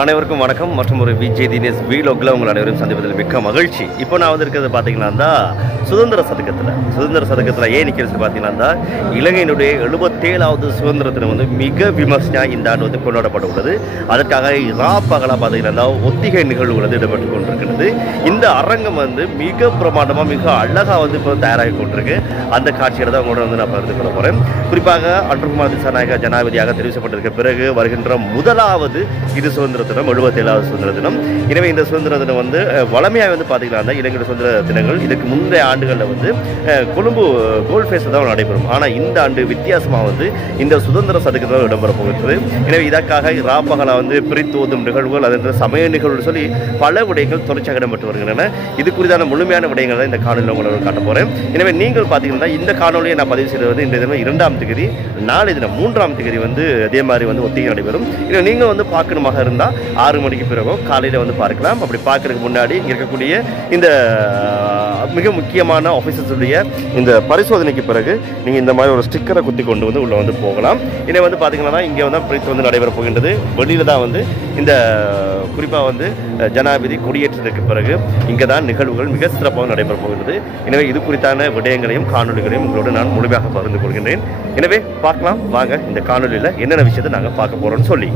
அனைவருக்கும் வணக்கம். மற்றும் ஒரு விஜய் தினேஷ் வீலோக்கில் உங்கள் அனைவரும் சந்திப்பதில் மிக்க மகிழ்ச்சி. இப்போ நான் இருக்கிறது பார்த்தீங்கன்னா சுதந்திர சதக்கத்தில் ஏன் நிற்கிறது பார்த்தீங்கன்னா இலங்கையினுடைய 77வது சுதந்திர தினம் மிக விமர்சனையாக இந்த ஆண்டு கொண்டாடப்பட உள்ளது. அதற்காக பகலாக பார்த்தீங்கன்னா ஒத்திகை நிகழ்வுகள் இடம்பெற்று கொண்டிருக்கிறது. இந்த அரங்கம் மிக பிரமாண்டமாக மிக அழகாக இப்போ தயாராகி கொண்டிருக்கு. அந்த காட்சியை தான் உங்களோட நான் பகிர்ந்து கொள்ள போகிறேன். குறிப்பாக அன்ருகுமார் திசாநாயக்க ஜனாதிபதியாக தெரிவு செய்யப்பட்டிருக்க பிறகு வருகின்ற முதலாவது இது சுதந்திர தினம், 77வது சுதந்திர தினம். எனவே இந்த சுதந்திர தினம் வளமையாக பார்த்தீங்கன்னா இலங்கை சுதந்திர தினங்கள் இதுக்கு முந்தைய ஆண்டுகளில் கொழும்பு கோல்ட் ஃபேஸ் தான் நடைபெறும். ஆனால் இந்த ஆண்டு வித்தியாசமாக இந்த சுதந்திர சதுக்கத்தில் இடம்பெற போகிறது. எனவே இதற்காக ராப்பகலாக பிரித்தோதும் நிகழ்வுகள், அதற்கு சமய நிகழ்வுகள் சொல்லி பல விடயங்கள் தொடர்ச்சியாக இடம்பெற்று வருகின்றன. இது குறித்தான முழுமையான விடயங்களை இந்த காணொலியில் உங்களுக்கு காட்ட போகிறேன். எனவே நீங்கள் பார்த்தீங்கன்னா இந்த காணொலியை நான் பதிவு செய்வது இந்த தினம் 2ஆம் தேதி, நாளை தினம் 3ஆம் தேதி அதே மாதிரி ஒத்திகை நடைபெறும். இதை நீங்கள் பார்க்கணுமாக இருந்தால் 6 மணிக்கு பிறகு காலையில் பார்க்கலாம். அப்படி பார்க்கறதுக்கு முன்னாடி இங்கே இருக்கக்கூடிய இந்த மிக முக்கியமான ஆஃபீஸர்ஸுடைய இந்த பரிசோதனைக்கு பிறகு நீங்கள் இந்த மாதிரி ஒரு ஸ்டிக்கரை குத்தி கொண்டு உள்ளே போகலாம். இதை பார்த்தீங்கன்னா இங்கே பிரித்து நடைபெற போகின்றது. வெளியில் தான் இந்த குறிப்பாக ஜனாதிபதி கொடியேற்றத்துக்கு பிறகு இங்கே தான் நிகழ்வுகள் மிக சிறப்பாக நடைபெற போகின்றது. எனவே இது குறித்தான விடயங்களையும் காணொலிகளையும் உங்களோடு நான் முழுமையாக பகிர்ந்து கொள்கின்றேன். எனவே பார்க்கலாம் வாங்க இந்த காணொலியில் என்னென்ன விஷயத்தை நாங்கள் பார்க்க போகிறோம்னு சொல்லி.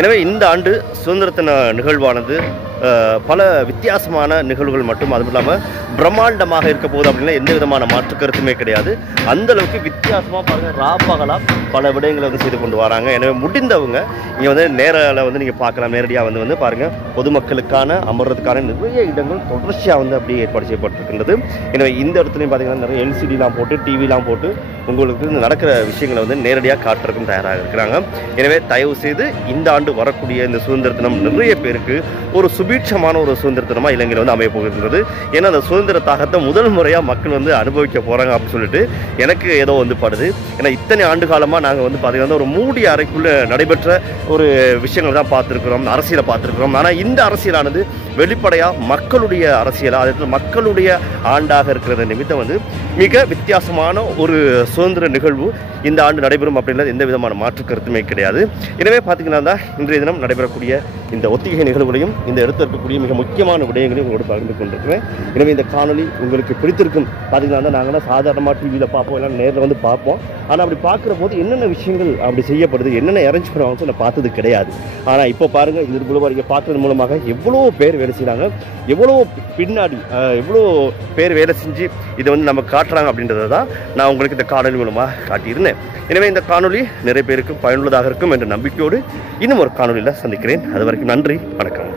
எனவே இந்த ஆண்டு சுதந்திர தின நிகழ்வானது பல வித்தியாசமான நிகழ்வுகள் மட்டும் அதுவும் இல்லாமல் பிரம்மாண்டமாக இருக்க போகுது அப்படின்னா எந்த விதமான மாற்று கருத்துமே கிடையாது. அந்த அளவுக்கு வித்தியாசமாக பாருங்கள், ராப்பகலாக பல விடயங்களை வந்து செய்து கொண்டு வராங்க. எனவே முடிந்தவங்க இங்கே வந்து நேரில் வந்து நீங்கள் பார்க்கலாம். நேரடியாக வந்து பாருங்கள், பொதுமக்களுக்கான அமர்றதுக்கான நிறைய இடங்கள் தொடர்ச்சியாக வந்து அப்படியே ஏற்பாடு செய்யப்பட்டிருக்கின்றது. எனவே இந்த இடத்துலையும் பார்த்தீங்கன்னா நிறைய எல்சிடிலாம் போட்டு டிவிலாம் போட்டு உங்களுக்கு இந்த நடக்கிற விஷயங்களை வந்து நேரடியாக காட்டுறதுக்கும் தயாராக இருக்கிறாங்க. எனவே தயவு செய்து இந்த ஆண்டு வரக்கூடிய இந்த சுதந்திர தினம் நிறைய பேருக்கு ஒரு சுபீட்சமான ஒரு சுதந்திர தினமாக இலங்கையில் வந்து அமைய போகின்றது. ஏன்னா அந்த சுதந்திர தாகத்தை முதல் முறையாக மக்கள் வந்து அனுபவிக்க போகிறாங்க அப்படின்னு சொல்லிட்டு எனக்கு ஏதோ வந்து படுது. ஏன்னா இத்தனை ஆண்டு காலமாக நாங்கள் வந்து பார்த்தீங்கன்னா ஒரு மூடிய அறைக்குள்ளே நடைபெற்ற ஒரு விஷயங்கள் தான் பார்த்துருக்குறோம், அரசியலை பார்த்துருக்குறோம். ஆனால் இந்த அரசியலானது வெளிப்படையாக மக்களுடைய அரசியலாக, அதே மக்களுடைய ஆண்டாக இருக்கிற நிமித்தம் வந்து மிக வித்தியாசமான ஒரு சுதந்திர நிகழ்வு இந்த ஆண்டு நடைபெறும் அப்படின்றது எந்த விதமான மாற்று கருத்துமே கிடையாது. எனவே பார்த்தீங்கன்னா தான் இன்றைய தினம் நடைபெறக்கூடிய இந்த ஒத்திகை நிகழ்வுகளையும் இந்த இடத்துல இருக்கக்கூடிய மிக முக்கியமான விடயங்களையும் உங்களோட பகிர்ந்து கொண்டிருக்கிறேன். எனவே இந்த காணொலி உங்களுக்கு பிடித்திருக்கும். பார்த்தீங்கன்னா தான் நாங்கள்லாம் சாதாரணமாக டிவியில் பார்ப்போம், எல்லாம் நேரில் வந்து பார்ப்போம். ஆனால் அப்படி பார்க்குற போது என்னென்ன விஷயங்கள் அப்படி செய்யப்படுது, என்னென்ன அரேஞ்ச் பண்ணுவாங்கன்னு நான் பார்த்தது கிடையாது. ஆனால் இப்போ பாருங்கள், இது மூலமாக நீங்கள் பார்த்தது மூலமாக எவ்வளோ பேர் வேலை செய்கிறாங்க, எவ்வளோ பின்னாடி எவ்வளோ பேர் வேலை செஞ்சு இதை வந்து நம்ம காட்டுறாங்க அப்படின்றத தான் நான் உங்களுக்கு இந்த காணொலி மூலமாக காட்டியிருந்தேன். எனவே இந்த காணொலி நிறைய பேருக்கு பயனுள்ளதாக இருக்கும் என்ற நம்பிக்கையோடு இன்னும் ஒரு காணொலியில் சந்திக்கிறேன். அது வரைக்கும் நன்றி, வணக்கம்.